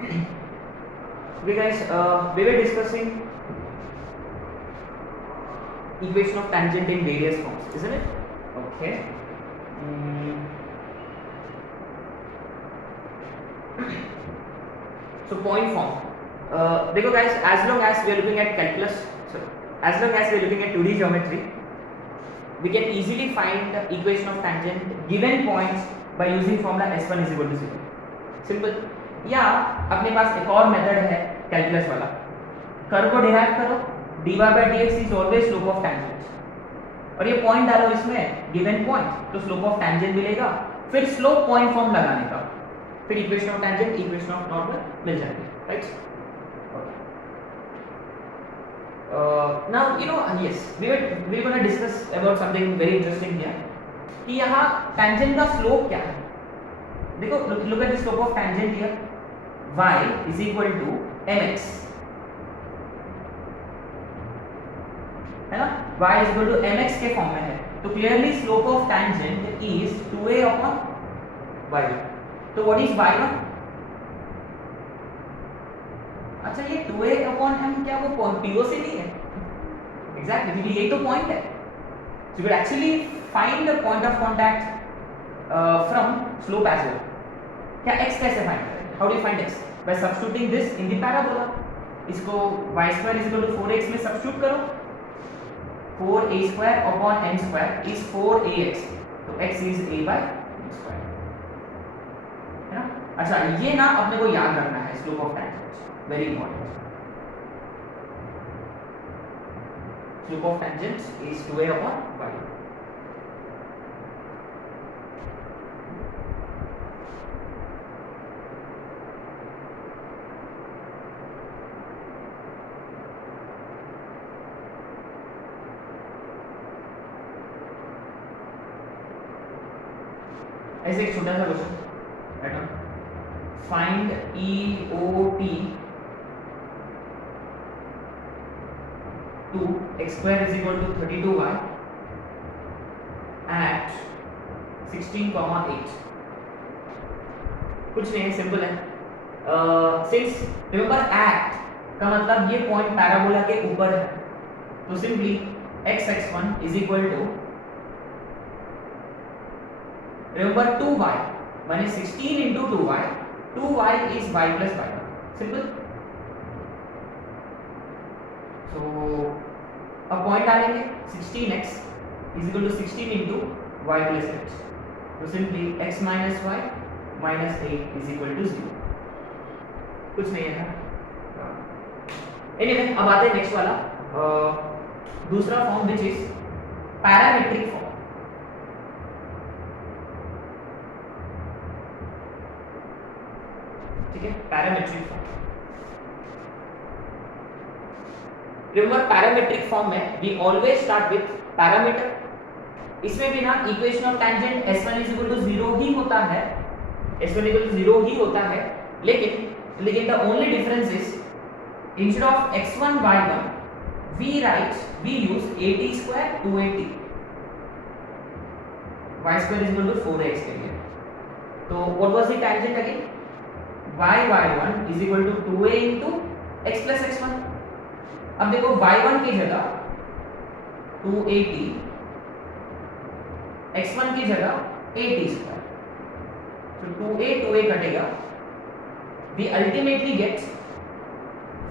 Okay guys, we were discussing equation of tangent in various forms, isn't it? Okay. So point form. देखो guys, as long as we are looking at calculus, as long as we are looking at 2D geometry, we can easily find the equation of tangent given points by using formula s1 is equal to 0. Simple. या अपने पास एक और method है calculus वाला. Curve को derive करो, dy by dx is always slope of tangent और ये पॉइंट डालो इसमें गिवन पॉइंट तो स्लोप ऑफ टेंजेंट मिलेगा. फिर स्लोप पॉइंट फॉर्म लगाने का, फिर equation of tangent equation of normal मिल जाएगी. Right. Now you know, yes, we're going to discuss about something very interesting here कि यहाँ टेंजेंट का स्लोप क्या है. देखो, look at the slope of tangent here. y is equal to mx, है ना. y is equal to mx के form में है तो clearly slope of tangent is 2a upon y1. तो व्हाट इज y1? अच्छा, ये 2a अपॉन m क्या वो PO से नहीं है? एग्जैक्टली, क्योंकि यही तो पॉइंट है. So you can actually find the point of contact from slope as well. क्या x कैसे फाइंड करें? How do you find x? By substituting this in the parabola. इसको y² is equal to 4x में substitute करो. 4a² upon m² is 4ax, तो x is a by m², है ना. अच्छा, ये ना अपने को याद रखना है slope of tangent, very important. Slope of tangent is 2a upon y. ऐसे एक छोटा सा question, find EOT to x² is equal to 32y at 16,8. कुछ नहीं है, सिंपल है. सिंस रिमेंबर एट का मतलब ये पॉइंट पैराबोला के ऊपर है तो simply x(x1) is equal to remember 2y माने 16 into 2y. 2y is y plus y1. Simple. So अब पॉइंट डालेंगे 16x is equal to 16 into y plus x. तो simply x minus y minus 8 is equal to 0. कुछ नहीं है. Anyway, अब आते हैं नेक्स्ट वाला, दूसरा form which is parametric form. ठीक है, parametric form. Remember parametric form में we always start with parameter. इसमें भी ना equation of tangent s1 is equal to 0 ही होता है, s1 equal to 0 ही होता है. लेकिन the only difference is instead of x1 y1 we use at² 2at. y² is equal to 4x के लिए. तो what was the tangent again? y1 is equal to 2a into x plus x1. अब देखो y1 की जगह 2at, x1 की जगह at². तो 2a कटेगा. We ultimately get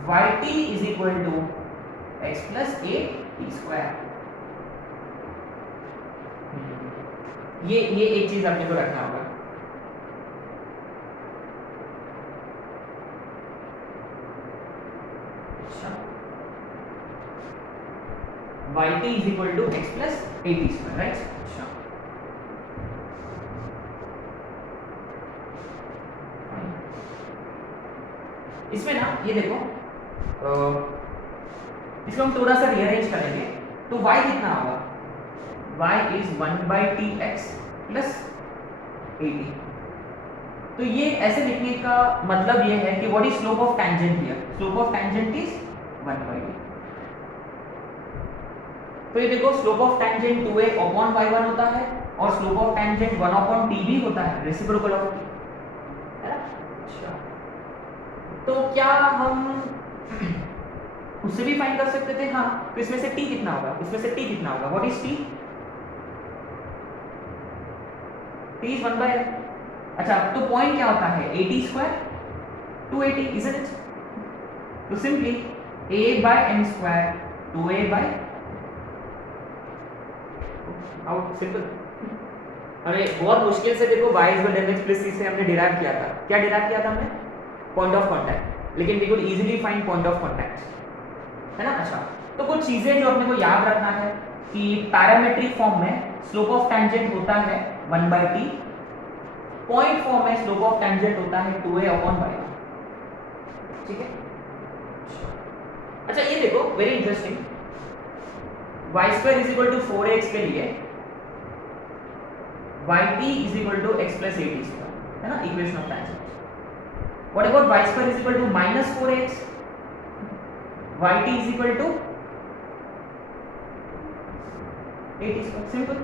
yt is equal to x plus at². ये एक चीज अपने को रखना होगा. yt is equal to x plus at², right? अच्छा, इसमें ना ये देखो, इसको हम थोड़ा सा रीअरेंज करेंगे तो y कितना होगा? y is 1 by tx plus at. तो ये ऐसे लिखने का मतलब ये है कि what is slope of tangent here? Slope of tangent is 1 by t. तो ये देखो, slope of tangent 2a upon y1 होता है और slope of tangent 1 upon t भी होता है, रेसिप्रोकल ऑफ t, है ना. अच्छा, तो क्या हम उससे भी फाइंड कर सकते थे? हाँ। तो इसमें से t कितना होगा? इसमें से t कितना होगा? What is t? t is 1 by m। अच्छा, तो पॉइंट क्या होता है? 80 स्क्वायर 280, इजंट इट? तो simply a by m square 2a by out, simple. अरे बहुत मुश्किल से देखो y is mx plus c से हमने डिराइव किया था। क्या डिराइव किया था हमने? Point of contact. लेकिन we could easily find point of contact, है ना? अच्छा, तो कुछ चीजें जो अपने को याद रखना है कि पैरामेट्रिक फॉर्म में स्लोप ऑफ टेंजेंट होता है 1 by t, पॉइंट फॉर्म में स्लोप ऑफ टेंजेंट होता है 2a upon y। ठीक है? अच्छा, ये देखो very interesting, y square is equal to 4ax के लिए yt is equal to x plus 8t square, है ना? Equation of tangent. What about y square is equal to minus 4ax, yt is equal to 8t square, simple.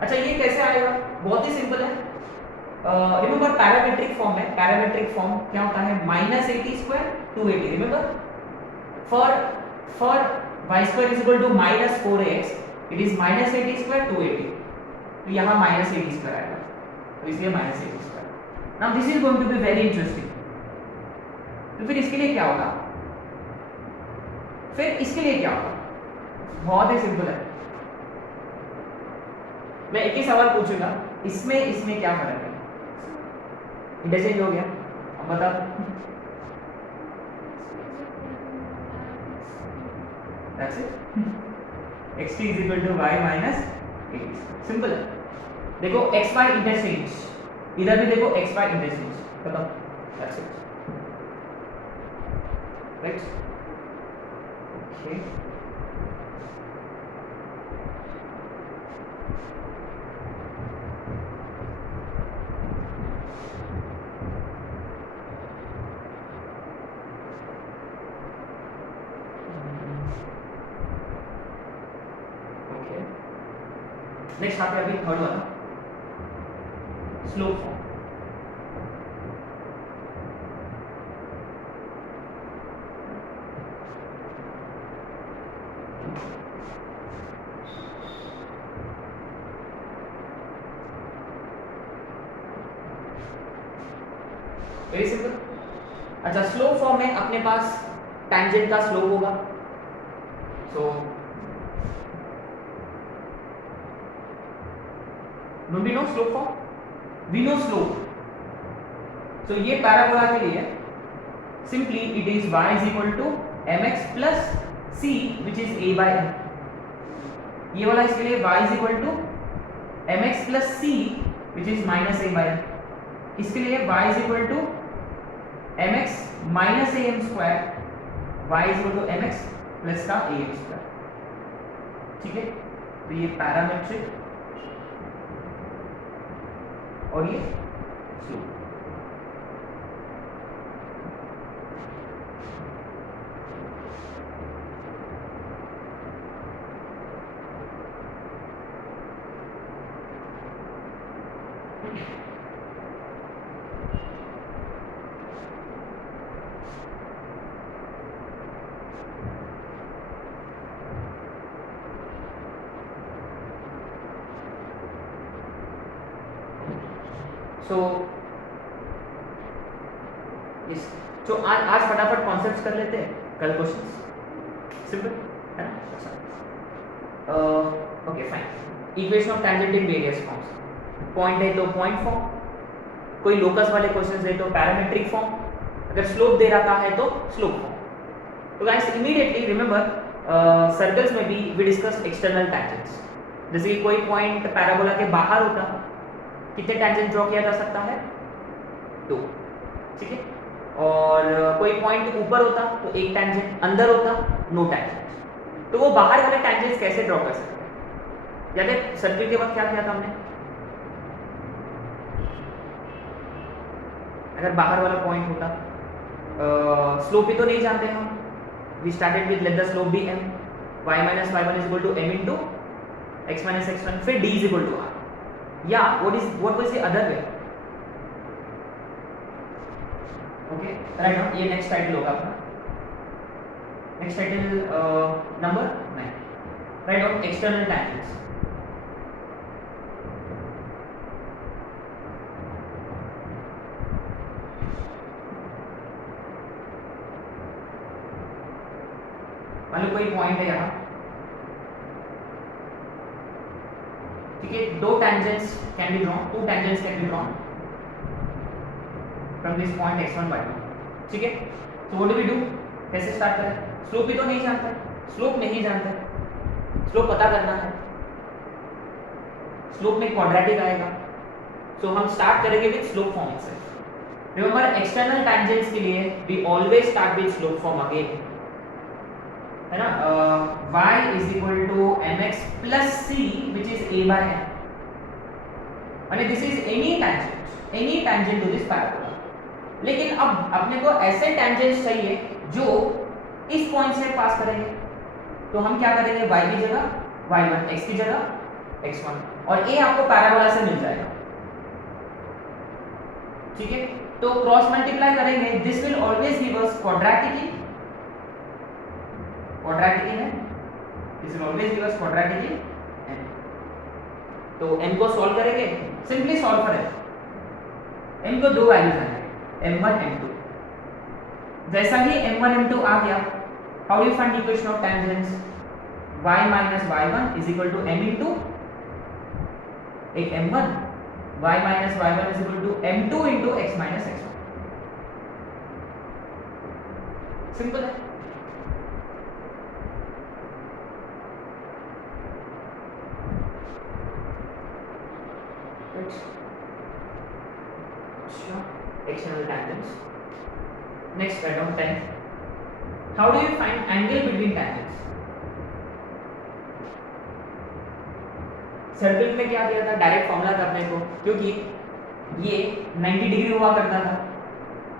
अच्छा, ये कैसे आएगा? बहुत ही सिंपल है। रिमेंबर पैरामेट्रिक फॉर्म में, पैरामेट्रिक फॉर्म क्या होता है? Minus 80 square 280। Remember for y square is equal to minus 4ax, it is minus 80 square 280। तो यहाँ माइनस 80 स्क्वायर आएगा, तो इसलिए minus 80 square. Now this is going to be very interesting. तो फिर इसके लिए क्या होगा? फिर इसके लिए क्या होगा? बहुत ही सिंपल है। मैं एक ही सवाल पूछूंगा, इसमें क्या फर्क है? इंटरचेंज हो गया, अब बता। That's it. xt is equal to y minus 80, simple है। देखो xy इंटरचेंज, इधर भी देखो xy इंटरचेंज, खत्म। That's it. Right? Okay. Next आते हैं अभी थर्ड वाला, स्लोप फॉर्म। Very simple. अच्छा, स्लोप फॉर्म में अपने पास टेंजेंट का स्लोप होगा। सो do we know slope form? We know slope. So ये पैराबोला के लिए simply it is y is equal to mx plus c which is a by m। ये वाला इसके लिए y is equal to mx plus c which is minus a by m। इसके लिए y is equal to mx minus am square, y is equal to mx plus का am square। ठीक है? तो ये पैरामेट्रिक और ये स्लोप। तो आज फटाफट कॉन्सेप्ट्स कर लेते हैं, कल क्वेश्चंस सिंपल है ना? अच्छा, okay fine. Equation of tangent in various forms, point है तो पॉइंट फॉर्म, कोई लोकस वाले क्वेश्चंस है तो पैरामेट्रिक फॉर्म, अगर स्लोप दे रखा है तो स्लोप फॉर्म। तो गाइस इमीडिएटली रिमेंबर सर्कल्स में भी वी डिस्कस एक्सटर्नल टेंजेंट्स। जैसे कि कोई पॉइंट पैराबोला के बाहर होता, कितने टेंजेंट ड्रॉ किया जा सकता है? 2। ठीक है? और कोई पॉइंट ऊपर होता तो एक टेंजेंट, अंदर होता नो टेंजेंट। तो वो बाहर वाले टेंजेंट्स कैसे ड्रॉ कर सकते हैं? याद है सर्किल के वक्त क्या किया था हमने? अगर बाहर वाला पॉइंट होता, स्लोप ही तो नहीं जानते हम, we started with let the slope be m, y minus y1 is equal to m into x minus x1, फिर d is equal to r, या what was the other way? Okay write down, ये next title होगा अपना, next title number 9, write down external tangents. मान लो कोई point है यहाँ, ठीक है, दो tangents can be drawn, two tangents can be drawn from this point x1 y2, ठीक है। so what do we do, कैसे स्टार्ट करें? स्लोप भी तो नहीं जानते, स्लोप नहीं जानते, स्लोप पता करना है, स्लोप में क्वाड्रेटिक आएगा, सो हम स्टार्ट करेंगे विद स्लोप फॉर्म से। रिमेंबर एक्सटर्नल टैंजेंट्स के लिए we always start with slope form again, है ना, y is equal to mx plus c which is a by m, and this is any tangent to this parabola। लेकिन अब अपने को ऐसे tangents चाहिए जो इस पॉइंट से पास करेंगे, तो हम क्या करेंगे, y की जगह y1, x की जगह x1, और a आपको पैराबोला से मिल जाएगा, ठीक है। तो क्रॉस मल्टीप्लाई करेंगे, this will always give us quadratic in है, this will always give us quadratic in n। तो m को सॉल्व करेंगे, सिंपली सॉल्व करें, m को दो वैल्यूज आएंगे, m1 m2। जैसा ही m1 m2 आ गया, how do you find equation of tangents, y minus y1 is equal to m into एक m1, y minus y1 is equal to m2 into x minus x1, simple है। External tangents. Next, write down 10. How do you find angle between tangents? Circle में क्या दिया था, direct formula था अपने को, क्योंकि ये 90 डिग्री हुआ करता था,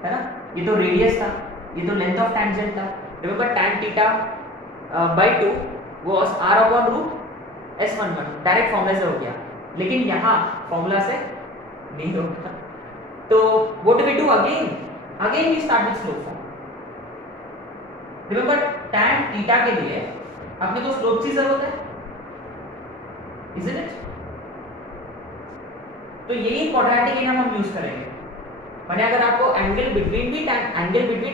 है ना, ये तो रेडियस था, ये तो लेंथ ऑफ टैंजेंट था। Remember tan theta by 2 was r upon root s11, direct formula से हो गया, लेकिन यहाँ फॉर्मूला से नहीं होगा। तो what do we do again? Again we start with slope form. Remember tan theta के लिए अपने को स्लोप की जरूरत है, isn't it? तो यही क्वाड्रेटिक इन हम यूज करेंगे। माने अगर आपको एंगल बिटवीन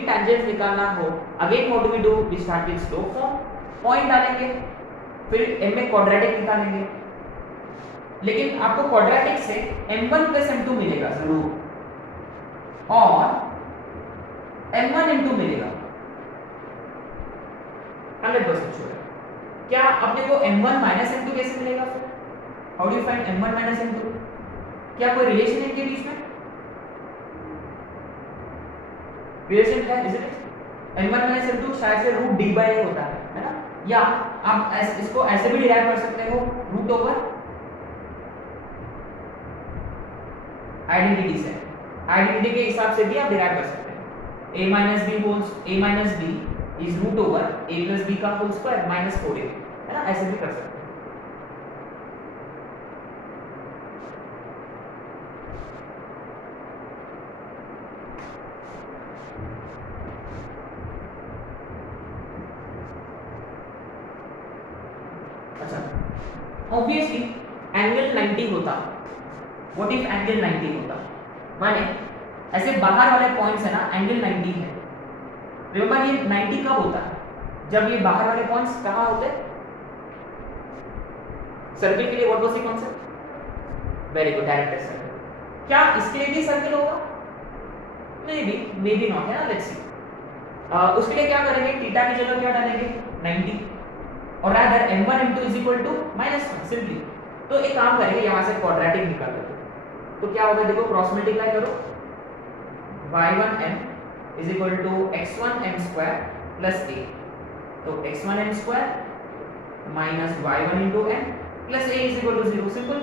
टैंजेंट्स निकालना हो, again what do we do, we start with slope form, point डालेंगे, फिर m में क्वाड्रेटिक निकालेंगे। लेकिन आपको क्वाड्रेटिक से m1 plus m2 मिलेगा जरूर, और m1 m2 मिलेगा 100% श्योर। क्या अपने को m1 minus m2 कैसे मिलेगा फिर? How do you find m1 minus m2? क्या कोई रिलेशन है इनके बीच में? रिलेशन है, is it? m1 minus m2 शायद से रूट d by a होता है ना, या आप इसको ऐसे भी डिराइव कर सकते हो, रूट ओवर आइडेंटिटी से, आइडेंटिटी के हिसाब से भी आप डिराइव कर सकते हैं। a minus b is root over a plus b का होल स्क्वायर माइनस 4a, है ना, ऐसे भी कर सकते हैं। अच्छा, ऑब्वियसली एंगल 90 होता, व्हाट इफ एंगल 90 होता, माने ऐसे बाहर वाले पॉइंट्स है ना, एंगल 90 है। रिमेंबर ये 90 कब होता है, जब ये बाहर वाले पॉइंट्स कहाँ होते हैं, सर्कल के लिए what was the concept, very good, direct circle. क्या इसके लिए भी सर्कल होगा? मे बी नॉट, है ना, लेट्स सी। उसके लिए क्या करेंगे, थीटा की जगह क्या डालेंगे, 90, और rather m1 m2 is equal to -1 simply. तो एक काम करेंगे, यहाँ से क्वाड्रेटिक निकाल लेते हैं, तो क्या होगा, देखो क्रॉस मल्टीप्लाई करो, y1m is equal to x1m square plus a, तो x1m square minus y1 into m plus a is equal to 0, simple.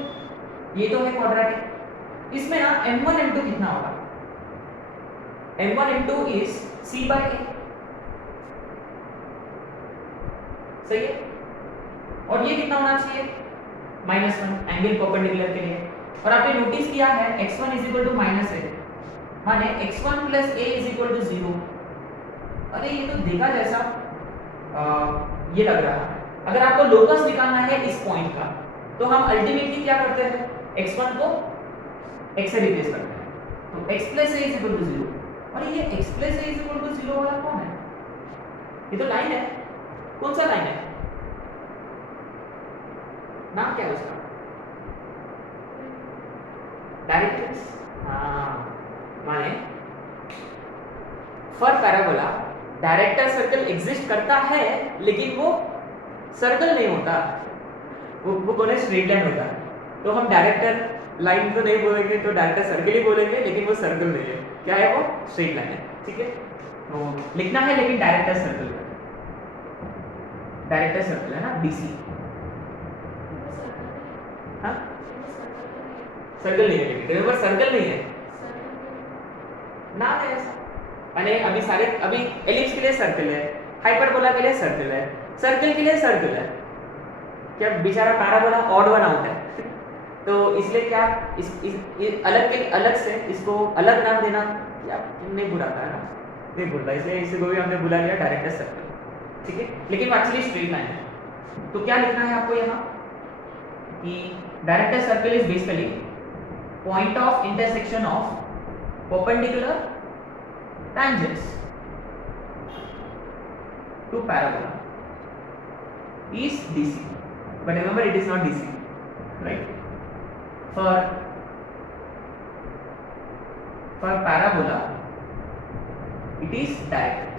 ये तो है क्वाड्रेटिक। इसमें ना m1 m2 कितना होगा, m1 m2 is c by a, सही है, और ये कितना होना चाहिए, -1, एंगल परपेंडिकुलर के लिए। और आपने नोटिस किया है x1 is equal to -a, माने x1 plus a is equal to 0। अरे ये तो देखा जैसा ये लग रहा है। अगर आपको लोकस निकालना है इस पॉइंट का तो हम अल्टीमेटली क्या करते हैं, x1 को x से रिप्लेस करते हैं, तो x plus a is equal to 0। और ये x plus a is equal to 0 वाला कौन है? ये तो लाइन है। कौन सा लाइन है? नाम क्या है उसका? डायरेक्ट्रिक्स। हाँ, माने for parabola director circle exist करता है लेकिन वो सर्कल नहीं होता, वो कौन है, स्ट्रेट लाइन होता है। तो हम डायरेक्टर लाइन तो नहीं बोलेंगे, तो डायरेक्टर सर्कल ही बोलेंगे, लेकिन वो सर्कल नहीं है। क्या है वो? स्ट्रेट लाइन है। ठीक है, तो लिखना है लेकिन डायरेक्टर सर्कल, डायरेक्टर सर्कल है ना, डीसी। हाँ, सर्कल नहीं है, लेकिन पर सर्कल नहीं है ना है ऐसा। मैंने अभी सारे, अभी एलिप्स के लिए सर्कल है, हाइपरबोला के लिए सर्कल है, सर्कल के लिए सर्कल है। क्या बेचारा पैराबोला ऑड वन आउट है तो इसलिए क्या इस अलग के अलग से इसको अलग नाम देना या नहीं बुलाता है ना, नहीं बोलता, इसलिए इसी को भी हमने बुला लिया डायरेक्टर सर्कल। ठीक है, लेकिन वो एक्चुअली स्ट्रेट लाइन है। तो क्या लिखना है आपको यहाँ कि director circle is basically point of intersection of perpendicular tangents to parabola is DC, but remember it is not DC, right? For parabola it is directrix.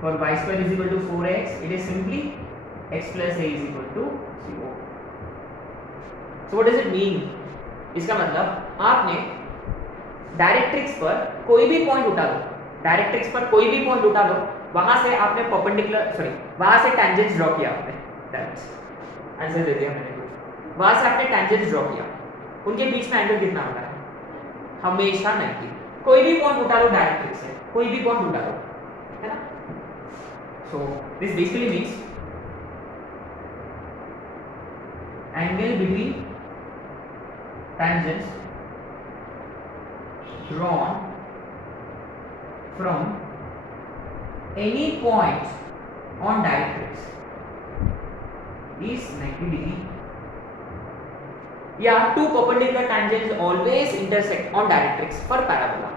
For y square is equal to 4x, it is simply x plus a is equal to 0. So what does it mean? इसका मतलब आपने directrix पर कोई भी point उठा लो, directrix पर कोई भी पॉइंट उठा लो, वहां से आपने परपेंडिकुलर, सॉरी, वहां से टैंजेंट्स ड्रॉ किया आपने, आंसर दे दिया मैंने, वहां से आपने टैंजेंट्स ड्रॉ किया, उनके बीच में एंगल कितना होता है? हमेशा 90। कोई भी पॉइंट उठा लो डायरेक्ट्रिक्स से, कोई भी पॉइंट उठा लो, है ना। So this basically means angle between tangents drawn from any point on directrix is 90 degree. Yeah, two perpendicular tangents always intersect on directrix for parabola.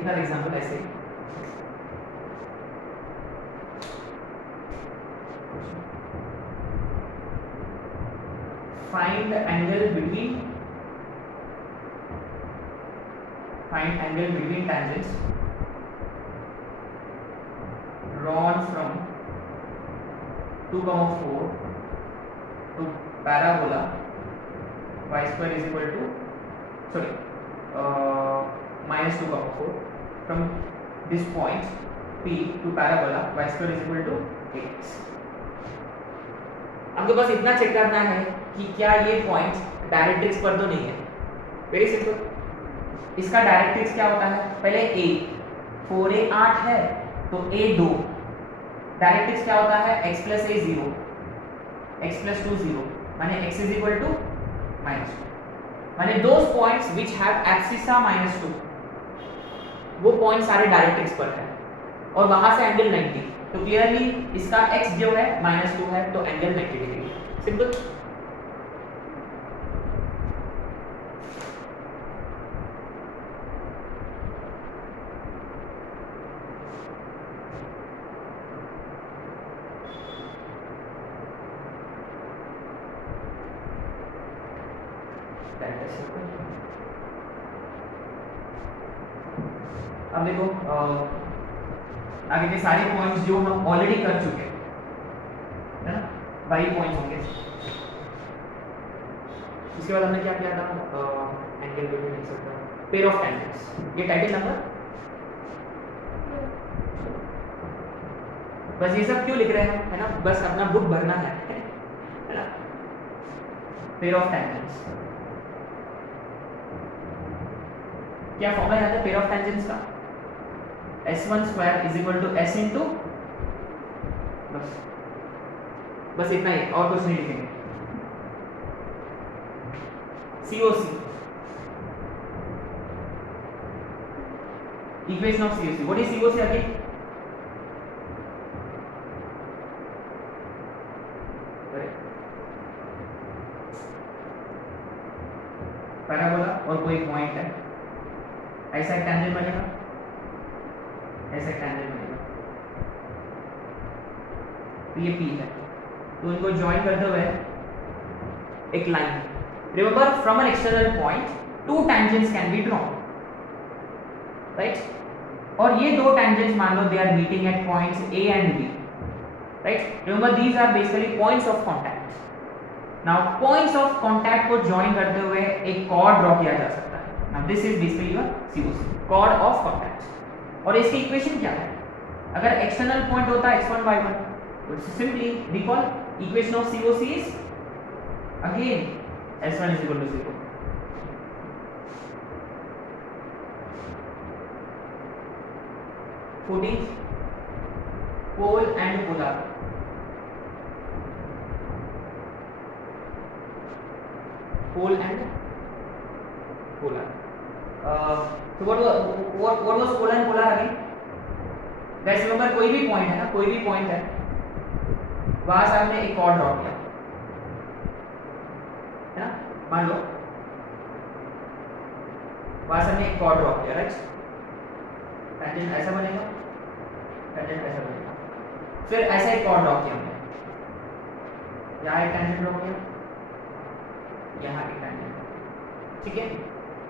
एक और एग्जांपल ऐसे, find angle between tangents drawn from 2,4 to parabola y square is equal to, sorry, minus 2,4 from this point P to parabola y square is equal to x. आपके पास इतना check करना है कि क्या ये पॉइंट डायरेक्ट्रिक्स पर तो नहीं है। वेरी सिंपल, इसका डायरेक्ट्रिक्स क्या होता है? पहले a, 4a 8 है तो a 2, डायरेक्ट्रिक्स क्या होता है? x plus a 0, x plus 2 0, माने x is equal to minus 2, माने those points which have abscissa minus 2, वो पॉइंट सारे डायरेक्ट्रिक्स पर है और वहां से एंगल 90, तो क्लियरली इसका x जो है -2 है तो एंगल 90 डिग्री। सिंपल। अब देखो आगे के सारे पॉइंट्स जो हम ऑलरेडी कर चुके हैं, है ना, वही पॉइंट्स होंगे। इसके बाद हमने क्या किया था? Angle between etcetera, pair of tangents. ये टाइटल नंबर, बस ये सब क्यों लिख रहे हैं, है ना, बस अपना बुक भरना है ना। पेयर ऑफ टैंजेंट्स, क्या फॉर्मूला याद है पेयर ऑफ टैंजेंट्स का? S1 square is equal to S into, बस इतना ही, और कुछ नहीं लिखेंगे। COC, equation of COC, what is COC again? Parabola और कोई पॉइंट है, ऐसा एक टेंजेंट बनेगा, ऐसा एक टेंजेंट बनेगा, तो ये P है, तो इनको ज्वाइन करते हुए एक line. Remember from an external point two tangents can be drawn, right? और ये दो टेंजेंट्स मान लो they are meeting at points A and B, right? Remember these are basically points of contact. Now points of contact को join करते हुए एक chord draw किया जा सकता है। Now this is basically your COC, chord of contact. और इसकी इक्वेशन क्या है? अगर एक्सटर्नल पॉइंट होता है x1 y1, तो simply recall equation of COC is again S1 is equal to 0. Pole and polar, pole and polar. So what was polar and polar again? Guys remember कोई भी point है ना, कोई भी point है, वहां से हमने एक कॉर्ड ड्रॉ किया है ना, मान लो वहां से हमने एक कॉर्ड ड्रॉ किया, राइट? टेंजेंट ऐसा बनेगा, टेंजेंट ऐसा बनेगा, फिर ऐसा एक कॉर्ड ड्रॉ किया हमने, यहाँ एक टेंजेंट ड्रॉ किया, यहाँ एक टेंजेंट, ठीक है?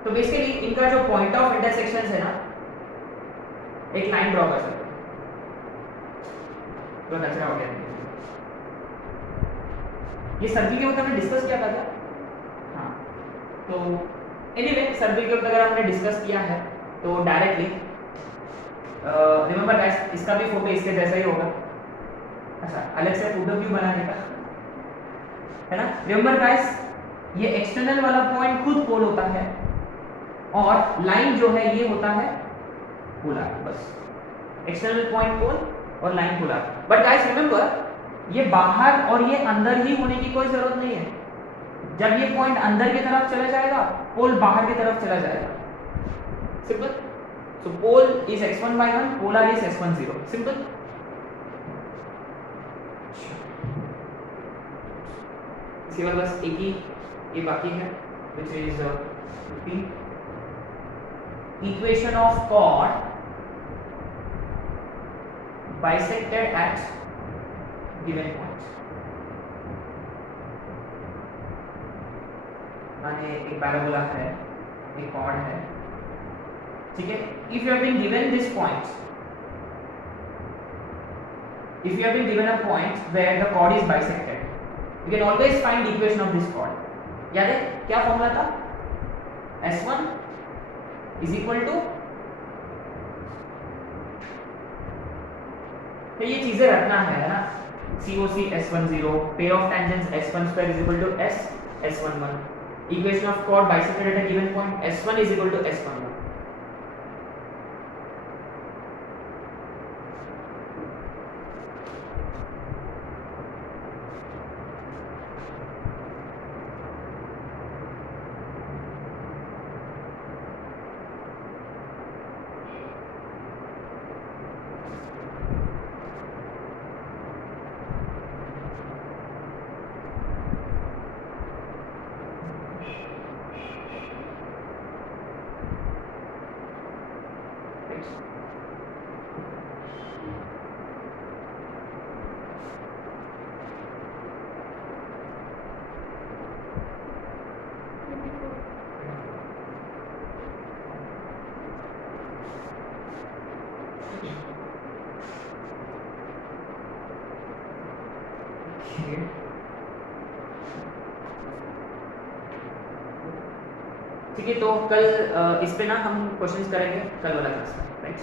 तो बेसिकली इनका जो पॉइंट ऑफ इंटरसेक्शन है ना, एक लाइन ड्रॉ कर सकते हैं, तो कचरा हो गया। ये सर्किल के वक्त हमने डिस्कस किया था क्या? हाँ, तो एनीवे सर्किल के वक्त अगर हमने डिस्कस किया है तो डायरेक्टली रिमेंबर गाइस, इसका भी फोटो इसके जैसा ही होगा। अच्छा, अलग से फोटो क्यों बनाने का, है ना? रिमेंबर गाइस, ये एक्सटर्नल वाला पॉइंट खुद पोल होता है और लाइन जो है ये होता है पोलर, बस एक्सटर्नल पॉइंट पोल और line polar. But guys remember, ये बाहर और ये अंदर ही होने की कोई जरूरत नहीं है। जब ये पॉइंट अंदर की तरफ चला जाएगा, पोल बाहर की तरफ चला जाएगा, simple. So pole is x1 y1, polar is s1 0, simple. इसके बाद बस एक ही ये बाकी है, which is 15 equation of chord bisected at given points। माने एक पैराबोला है, एक कॉर्ड है, ठीक है? If you have been given this point, if you have been given a point where the chord is bisected, you can always find the equation of this chord। याद है क्या फॉर्मूला था? S1 is equal to, तो ये चीजें रखना है ना, COC S1 0, pair of tangents S1 square is equal to S S11, equation of chord bisected at a given point S1 is equal to S11। ठीक है, तो कल इस पे ना हम क्वेश्चंस करेंगे कल वाला क्लास में, राइट?